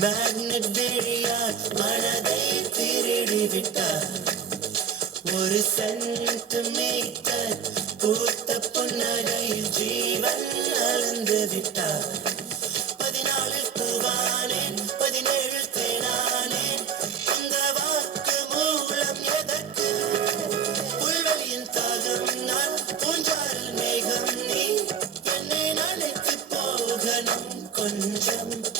Magnet விழியால் மனதை திருடி விட்டார். ஒரு சென்டிமீட்டர் பூத்த புன்னகையில் ஜீவன் அளந்து விட்டார். 14 பூவானேன் 17 தேனானேன். இந்த வாக்கு மூலம் எதற்கு? புல்வெளியின் தாகம் நான் பூஞ்சாரில் மேகம் நீ. என்னை நினைத்து போகணும் கொஞ்சம்.